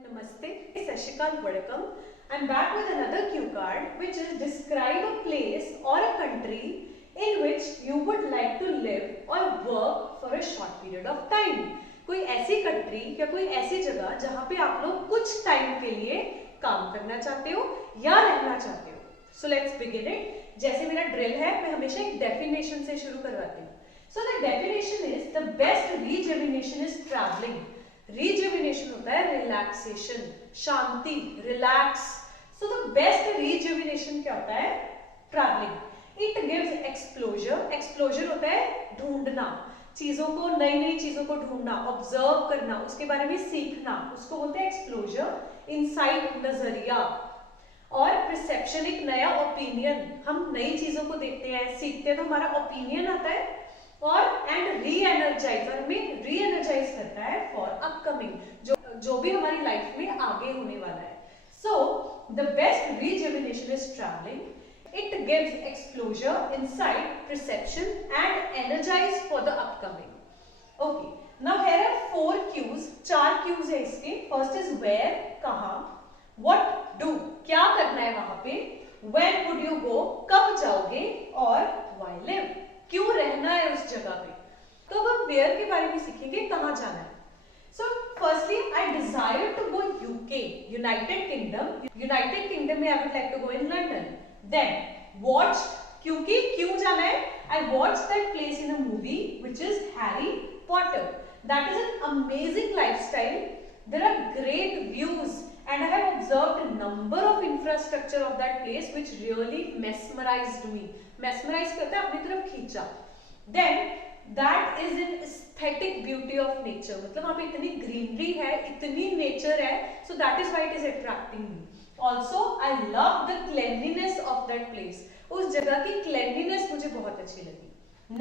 Namaste, Sashikal, welcome. I'm back with another cue card which is describe a place or a country in which you would like to live or work for a short period of time. कोई ऐसी कंट्री या कोई ऐसी जगह जहां पे आप लोग कुछ टाइम के लिए काम करना चाहते हो या रहना चाहते हो. So let's begin it. जैसे मेरा ड्रिल है मैं हमेशा एक डेफिनेशन से शुरू करवाती हूँ. So the definition is the best rejuvenation is traveling. Rejuvenation होता है रिलैक्सेशन, शांति, रिलैक्स. सो द बेस्ट रिजुविनेशन क्या होता है? ट्रैवलिंग. इट गिव्स एक्सप्लोजर. एक्सप्लोजर होता है ढूंढना, चीजों को, नई नई चीजों को ढूंढना, ऑब्जर्व करना, उसके बारे में सीखना, उसको बोलते हैं एक्सप्लोजर. इनसाइट, नजरिया. और परसेप्शन, एक नया ओपिनियन. हम नई चीजों को देखते हैं, सीखते हैं तो हमारा ओपिनियन आता है. और एंड री एनर्जाइज, और हमें री एनर्जाइज करता है फॉर अपकमिंग, जो भी हमारी लाइफ में आगे होने वाला है. So the best rejuvenation is travelling. It gives exposure, insight, perception and energize for the upcoming. Okay, now here are 4 cues. 4 cues है इसके. फर्स्ट इज वेयर, कहां. व्हाट, डू, क्या करना है वहां पे. व्हेन वुड यू गो, कब जाओगे. और व्हाई लिव, क्यों रहना है उस जगह पे. तो अब हम वेयर के बारे में सीखेंगे, कहां जाना है. So firstly I desire to go UK, United Kingdom. United Kingdom में I would like to go in London. Then watch, क्योंकि क्यों जाना है. I watch that place in a movie which is Harry Potter. That is an amazing lifestyle. There are great views and I have observed a number of infrastructure of that place which really mesmerized me. Mesmerize करता है, अपनी तरफ खींचा. Then that is an aesthetic beauty of nature. मतलब वहाँ पे इतनी greenery है, इतनी nature है, so that is why it is attracting me. Also I love the cleanliness of that place. उस जगह की cleanliness मुझे बहुत अच्छी लगी.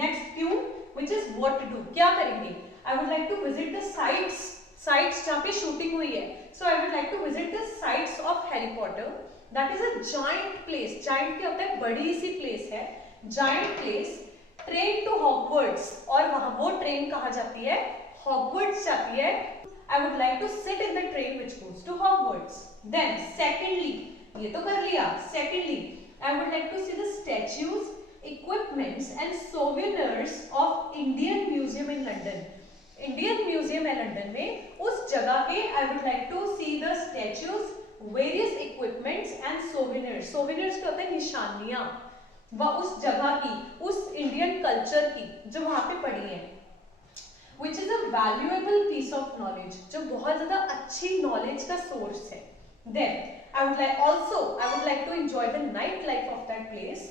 Next क्यों, which is what to do, क्या करेंगे. I would like to visit the sites जहाँ पे शूटिंग हुई है. So I would like to visit the sites of Harry Potter. That is a giant place. Giant क्या होता है, बड़ी सी place है. Giant place. Train to Hogwarts. और वहाँ वो ट्रेन कहाँ जाती है, Hogwarts जाती है. I would like to sit in the train which goes to Hogwarts. Then secondly, ये तो कर लिया. Secondly, I would like to see the statues, equipments and souvenirs of Indian Museum in London. Indian museum है London में, उस जगह के I would like to see the statues, various equipments and souvenirs. Souvenirs क्या होता है, निशानियां. वह उस जगह की, उस इंडियन कल्चर की जो वहां पे पड़ी है. Which is a valuable piece of knowledge, जो बहुत ज्यादा अच्छी नॉलेज का सोर्स है. Then I would like to enjoy the night life of that place.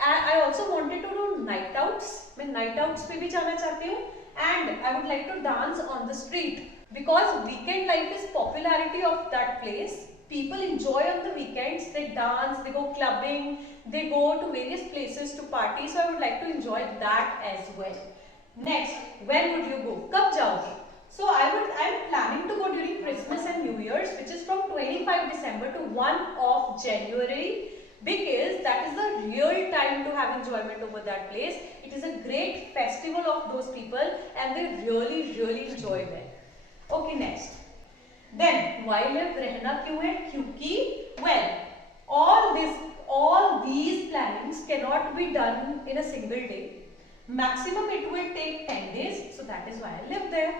I also wanted to do night outs. मैं नाइट आउट्स पे भी जाना चाहती हूँ. And I would like to dance on the street because weekend life is popularity of that place. People enjoy on the weekends. They dance, they go clubbing, they go to various places to party. So I would like to enjoy that as well. Next, when would you go? कब जाओगे? So I'm planning to go during Christmas and New Year's, which is from 25 December to 1 of January. Because that is the real time to have enjoyment over that place. It is a great festival of those people and they really enjoy that. Okay, next. Then why live, रहना क्यों है, क्योंकि well, all these plannings cannot be done in a single day. Maximum it will take 10 days, so that is why I live there.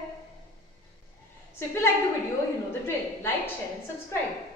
So if you like the video, you know the drill. Like, share and subscribe.